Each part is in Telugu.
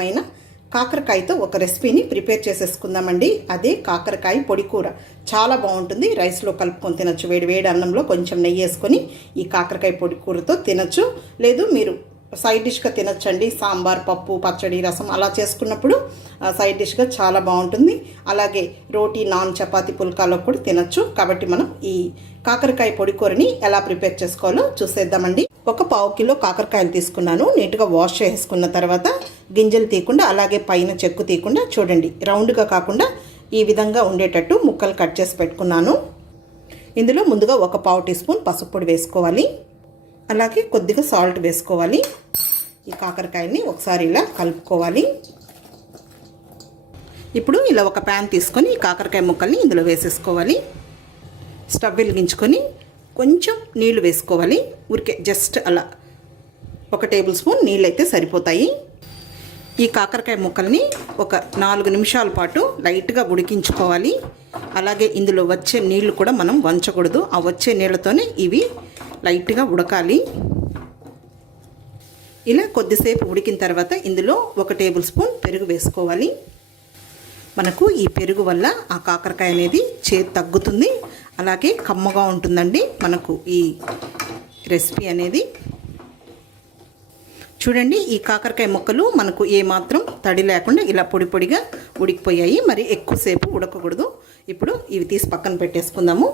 ఇష్టమైన కాకరకాయతో ఒక రెసిపీని ప్రిపేర్ చేసేసుకుందామండి. అదే కాకరకాయ పొడి కూర. చాలా బాగుంటుంది. రైస్లో కలుపుకొని తినొచ్చు. వేడి వేడి అన్నంలో కొంచెం నెయ్యి వేసుకొని ఈ కాకరకాయ పొడి కూరతో తినొచ్చు. లేదు మీరు సైడ్ డిష్గా తినచ్చండి. సాంబార్ పప్పు పచ్చడి రసం అలా చేసుకున్నప్పుడు సైడ్ డిష్గా చాలా బాగుంటుంది. అలాగే రోటీ నాన్ చపాతీ పుల్కాలో కూడా తినొచ్చు. కాబట్టి మనం ఈ కాకరకాయ పొడి కూరని ఎలా ప్రిపేర్ చేసుకోవాలో చూసేద్దామండి. ఒక పావు కిలో కాకరకాయలు తీసుకున్నాను. నీట్గా వాష్ చేసుకున్న తర్వాత గింజలు తీయకుండా అలాగే పైన చెక్కు తీయకుండా చూడండి. రౌండ్గా కాకుండా ఈ విధంగా ఉండేటట్టు ముక్కలు కట్ చేసి పెట్టుకున్నాను. ఇందులో ముందుగా ఒక పావు టీ స్పూన్ పసుపు పొడి వేసుకోవాలి. అలాగే కొద్దిగా సాల్ట్ వేసుకోవాలి. ఈ కాకరకాయని ఒకసారి ఇలా కలుపుకోవాలి. ఇప్పుడు ఇలా ఒక ప్యాన్ తీసుకొని ఈ కాకరకాయ ముక్కల్ని ఇందులో వేసేసుకోవాలి. స్టవ్ వెలిగించుకొని కొంచెం నీళ్ళు వేసుకోవాలి. ఊరికే జస్ట్ అలా ఒక టేబుల్ స్పూన్ నీళ్ళు అయితే సరిపోతాయి. ఈ కాకరకాయ ముక్కల్ని ఒక నాలుగు నిమిషాల పాటు లైట్గా ఉడికించుకోవాలి. అలాగే ఇందులో వచ్చే నీళ్ళు కూడా మనం వంచకూడదు. ఆ వచ్చే నీళ్ళతోనే ఇవి లైట్గా ఉడకాలి. ఇలా కొద్దిసేపు ఉడికిన తర్వాత ఇందులో ఒక టేబుల్ స్పూన్ పెరుగు వేసుకోవాలి. మనకు ఈ పెరుగు వల్ల ఆ కాకరకాయ అనేది చే తగ్గుతుంది. అలాగే కమ్మగా ఉంటుందండి మనకు ఈ రెసిపీ అనేది. చూడండి ఈ కాకరకాయ ముక్కలు మనకు ఏమాత్రం తడి లేకుండా ఇలా పొడి పొడిగా ఉడికిపోయాయి. మరి ఎక్కువసేపు ఉడకకూడదు. ఇప్పుడు ఇవి తీసి పక్కన పెట్టేసుకుందాము.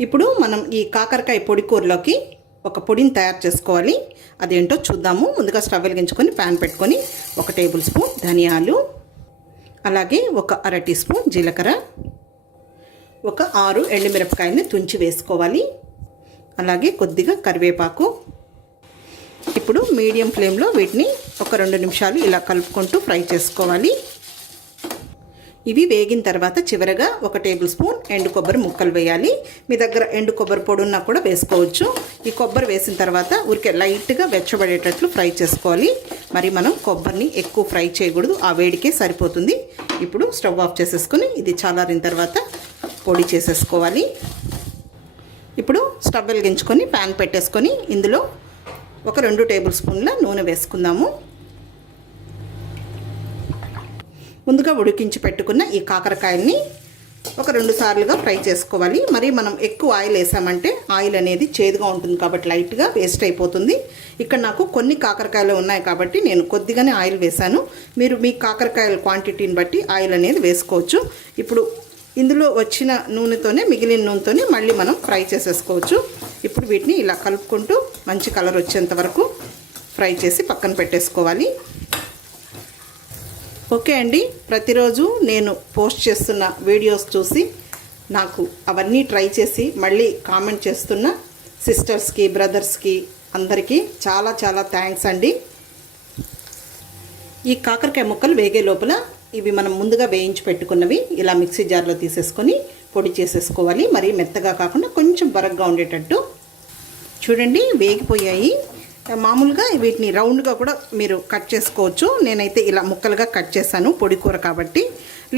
ఇప్పుడు మనం ఈ కాకరకాయ పొడి కూరలోకి ఒక పొడిని తయారు చేసుకోవాలి. అదేంటో చూద్దాము. ముందుగా స్టవ్ వెలిగించుకొని ప్యాన్ పెట్టుకొని ఒక టేబుల్ స్పూన్ ధనియాలు అలాగే ఒక అర టీ స్పూన్ జీలకర్ర ఒక ఆరు ఎండుమిరపకాయని తుంచి వేసుకోవాలి. అలాగే కొద్దిగా కరివేపాకు. ఇప్పుడు మీడియం ఫ్లేమ్లో వీటిని ఒక రెండు నిమిషాలు ఇలా కలుపుకుంటూ ఫ్రై చేసుకోవాలి. ఇవి వేగిన తర్వాత చివరగా ఒక టేబుల్ స్పూన్ ఎండు కొబ్బరి ముక్కలు వేయాలి. మీ దగ్గర ఎండు కొబ్బరి పొడి ఉన్నా కూడా వేసుకోవచ్చు. ఈ కొబ్బరి వేసిన తర్వాత ఊరికే లైట్గా వెచ్చబడేటట్లు ఫ్రై చేసుకోవాలి. మరి మనం కొబ్బరిని ఎక్కువ ఫ్రై చేయకూడదు. ఆ వేడికే సరిపోతుంది. ఇప్పుడు స్టవ్ ఆఫ్ చేసేసుకొని ఇది చల్లారిన తర్వాత పొడి చేసేసుకోవాలి. ఇప్పుడు స్టవ్ వెలిగించుకొని ప్యాన్ పెట్టేసుకొని ఇందులో ఒక రెండు టేబుల్ స్పూన్ల నూనె వేసుకుందాము. ముందుగా ఉడికించి పెట్టుకున్న ఈ కాకరకాయల్ని ఒక రెండు సార్లుగా ఫ్రై చేసుకోవాలి. మరి మనం ఎక్కువ ఆయిల్ వేసామంటే ఆయిల్ అనేది చేదుగా ఉంటుంది కాబట్టి లైట్గా వేస్ట్ అయిపోతుంది. ఇక్కడ నాకు కొన్ని కాకరకాయలు ఉన్నాయి కాబట్టి నేను కొద్దిగానే ఆయిల్ వేశాను. మీరు మీ కాకరకాయల క్వాంటిటీని బట్టి ఆయిల్ అనేది వేసుకోవచ్చు. ఇప్పుడు ఇందులో వచ్చిన నూనెతోనే మిగిలిన నూనెతోనే మళ్ళీ మనం ఫ్రై చేసేసుకోవచ్చు. ఇప్పుడు వీటిని ఇలా కలుపుకుంటూ మంచి కలర్ వచ్చేంత వరకు ఫ్రై చేసి పక్కన పెట్టేసుకోవాలి. ఓకే అండి. ప్రతిరోజు నేను పోస్ట్ చేస్తున్న వీడియోస్ చూసి నాకు అవన్నీ ట్రై చేసి మళ్ళీ కామెంట్ చేస్తున్న సిస్టర్స్కి బ్రదర్స్కి అందరికీ చాలా చాలా థ్యాంక్స్ అండి. ఈ కాకరకాయ ముక్కలు వేగే లోపల ఇవి మనం ముందుగా వేయించి పెట్టుకున్నవి ఇలా మిక్సీ జార్లో తీసేసుకొని పొడి చేసేసుకోవాలి. మరి మెత్తగా కాకుండా కొంచెం బరగ్గా ఉండేటట్టు. చూడండి వేగిపోయాయి. మామూలుగా వీటిని రౌండ్గా కూడా మీరు కట్ చేసుకోవచ్చు. నేనైతే ఇలా ముక్కలుగా కట్ చేశాను పొడి కూర కాబట్టి.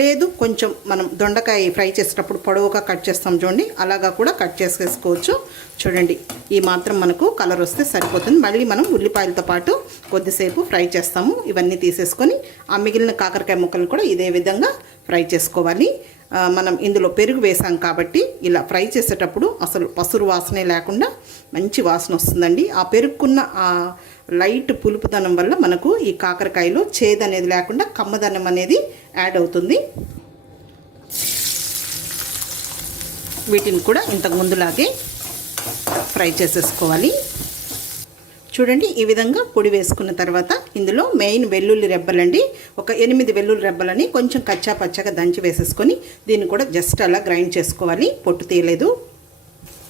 లేదు కొంచెం మనం దొండకాయ ఫ్రై చేసేటప్పుడు పొడవుగా కట్ చేస్తాం చూడండి. అలాగా కూడా కట్ చేసేసుకోవచ్చు. చూడండి ఈ మాత్రం మనకు కలర్ వస్తే సరిపోతుంది. మళ్ళీ మనం ఉల్లిపాయలతో పాటు కొద్దిసేపు ఫ్రై చేస్తాము. ఇవన్నీ తీసేసుకొని ఆ మిగిలిన కాకరకాయ ముక్కలు కూడా ఇదే విధంగా ఫ్రై చేసుకోవాలి. మనం ఇందులో పెరుగు వేసాం కాబట్టి ఇలా ఫ్రై చేసేటప్పుడు అసలు పసురు వాసనే లేకుండా మంచి వాసన వస్తుందండి. ఆ పెరుగుకున్న ఆ లైట్ పులుపుదనం వల్ల మనకు ఈ కాకరకాయలో చేదు అనేది లేకుండా కమ్మదనం అనేది యాడ్ అవుతుంది. వీటిని కూడా ఇంతకు ముందులాగే ఫ్రై చేసేసుకోవాలి. చూడండి ఈ విధంగా పొడి వేసుకున్న తర్వాత ఇందులో మెయిన్ వెల్లుల్లి రెబ్బలండి ఒక ఎనిమిది వెల్లుల్లి రెబ్బలని కొంచెం కచ్చా పచ్చగా దంచి వేసేసుకొని దీన్ని కూడా జస్ట్ అలా గ్రైండ్ చేసుకోవాలి పొట్టు తీయలేదు.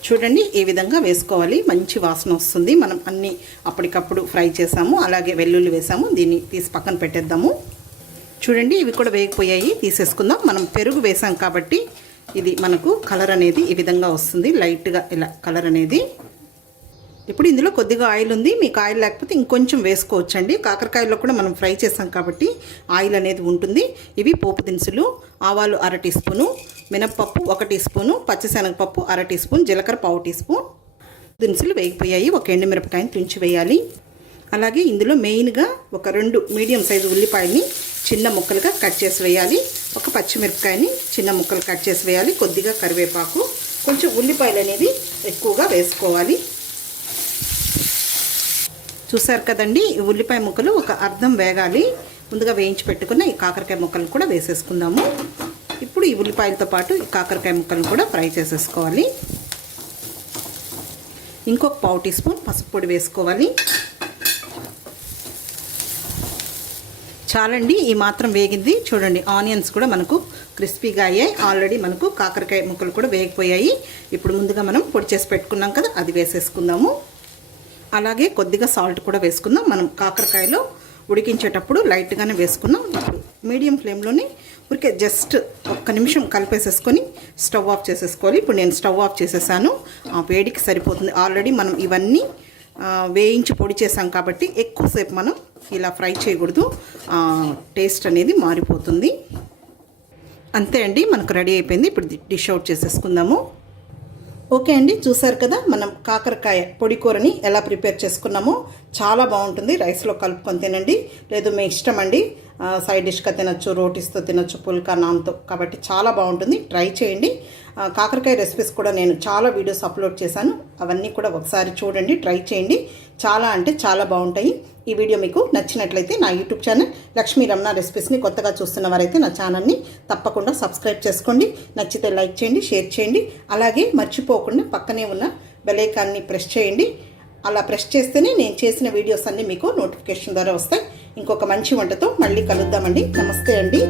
చూడండి ఈ విధంగా వేసుకోవాలి మంచి వాసన వస్తుంది. మనం అన్నీ అప్పటికప్పుడు ఫ్రై చేసాము అలాగే వెల్లుల్లి వేసాము దీన్ని తీసి పక్కన పెట్టేద్దాము. చూడండి ఇవి కూడా వేగిపోయాయి తీసేసుకుందాం. మనం పెరుగు వేసాం కాబట్టి ఇది మనకు కలర్ అనేది ఈ విధంగా వస్తుంది లైట్గా ఇలా కలర్ అనేది. ఇప్పుడు ఇందులో కొద్దిగా ఆయిల్ ఉంది. మీకు ఆయిల్ లేకపోతే ఇంకొంచెం వేసుకోవచ్చండి. కాకరకాయలో కూడా మనం ఫ్రై చేసాం కాబట్టి ఆయిల్ అనేది ఉంటుంది. ఇవి పోపు దినుసులు ఆవాలు అర టీ స్పూను మినప్పప్పు ఒక టీ స్పూను పచ్చిశనగపప్పు అర టీ స్పూన్ జీలకర్ర పావు టీ స్పూన్. దినుసులు వేగిపోయాయి. ఒక ఎండుమిరపకాయని తుంచి వేయాలి. అలాగే ఇందులో మెయిన్గా ఒక రెండు మీడియం సైజు ఉల్లిపాయని చిన్న ముక్కలుగా కట్ చేసి వేయాలి. ఒక పచ్చిమిరపకాయని చిన్న ముక్కలు కట్ చేసి వేయాలి. కొద్దిగా కరివేపాకు. కొంచెం ఉల్లిపాయలు అనేది ఎక్కువగా వేసుకోవాలి. చూసారు కదండి ఈ ఉల్లిపాయ ముక్కలు ఒక అర్ధం వేగాలి. ముందుగా వేయించి పెట్టుకున్న ఈ కాకరకాయ ముక్కలను కూడా వేసేసుకుందాము. ఇప్పుడు ఈ ఉల్లిపాయలతో పాటు ఈ కాకరకాయ ముక్కలను కూడా ఫ్రై చేసేసుకోవాలి. ఇంకొక పావు టీ స్పూన్ పసుపు పొడి వేసుకోవాలి. చాలండి ఈ మాత్రం వేగింది. చూడండి ఆనియన్స్ కూడా మనకు క్రిస్పీగా అయ్యాయి. ఆల్రెడీ మనకు కాకరకాయ ముక్కలు కూడా వేగిపోయాయి. ఇప్పుడు ముందుగా మనం పొడి చేసి పెట్టుకున్నాం కదా అది వేసేసుకుందాము. అలాగే కొద్దిగా సాల్ట్ కూడా వేసుకుందాం. మనం కాకరకాయలో ఉడికించేటప్పుడు లైట్గానే వేసుకున్నాం ఇప్పుడు మీడియం ఫ్లేమ్లోనే ఊరికే జస్ట్ ఒక్క నిమిషం కలిపేసేసుకొని స్టవ్ ఆఫ్ చేసేసుకోవాలి. ఇప్పుడు నేను స్టవ్ ఆఫ్ చేసేసాను. ఆ వేడికి సరిపోతుంది. ఆల్రెడీ మనం ఇవన్నీ వేయించి పొడి చేసాం కాబట్టి ఎక్కువసేపు మనం ఇలా ఫ్రై చేయకూడదు. ఆ, టేస్ట్ అనేది మారిపోతుంది. అంతే అండి. మనకు రెడీ అయిపోయింది. ఇప్పుడు డిష్ అవుట్ చేసేసుకుందాము. ఓకే అండి చూసారు కదా మనం కాకరకాయ పొడి కూరని ఎలా ప్రిపేర్ చేసుకున్నామో. చాలా బాగుంటుంది రైస్లో కలుపుకొని తినండి. లేదు మీ ఇష్టం అండి. సైడ్ డిష్గా తినొచ్చు రోటీస్తో తినొచ్చు పుల్కా నాన్తో. కాబట్టి చాలా బాగుంటుంది ట్రై చేయండి. కాకరకాయ రెసిపీస్ కూడా నేను చాలా వీడియోస్ అప్లోడ్ చేశాను. అవన్నీ కూడా ఒకసారి చూడండి ట్రై చేయండి. చాలా అంటే చాలా బాగుంటాయి. ఈ వీడియో మీకు నచ్చినట్లయితే నా యూట్యూబ్ ఛానల్ లక్ష్మీ రమణ రెసిపీస్ని కొత్తగా చూస్తున్న వారైతే నా ఛానల్ని తప్పకుండా సబ్స్క్రైబ్ చేసుకోండి. నచ్చితే లైక్ చేయండి షేర్ చేయండి. అలాగే మర్చిపోకుండా పక్కనే ఉన్న బెలైకాన్ని ప్రెస్ చేయండి. అలా ప్రెస్ చేస్తేనే నేను చేసిన వీడియోస్ అన్నీ మీకు నోటిఫికేషన్ ద్వారా వస్తాయి. ఇంకొక మంచి వంటతో మళ్ళీ కలుద్దామండి. నమస్తే అండి.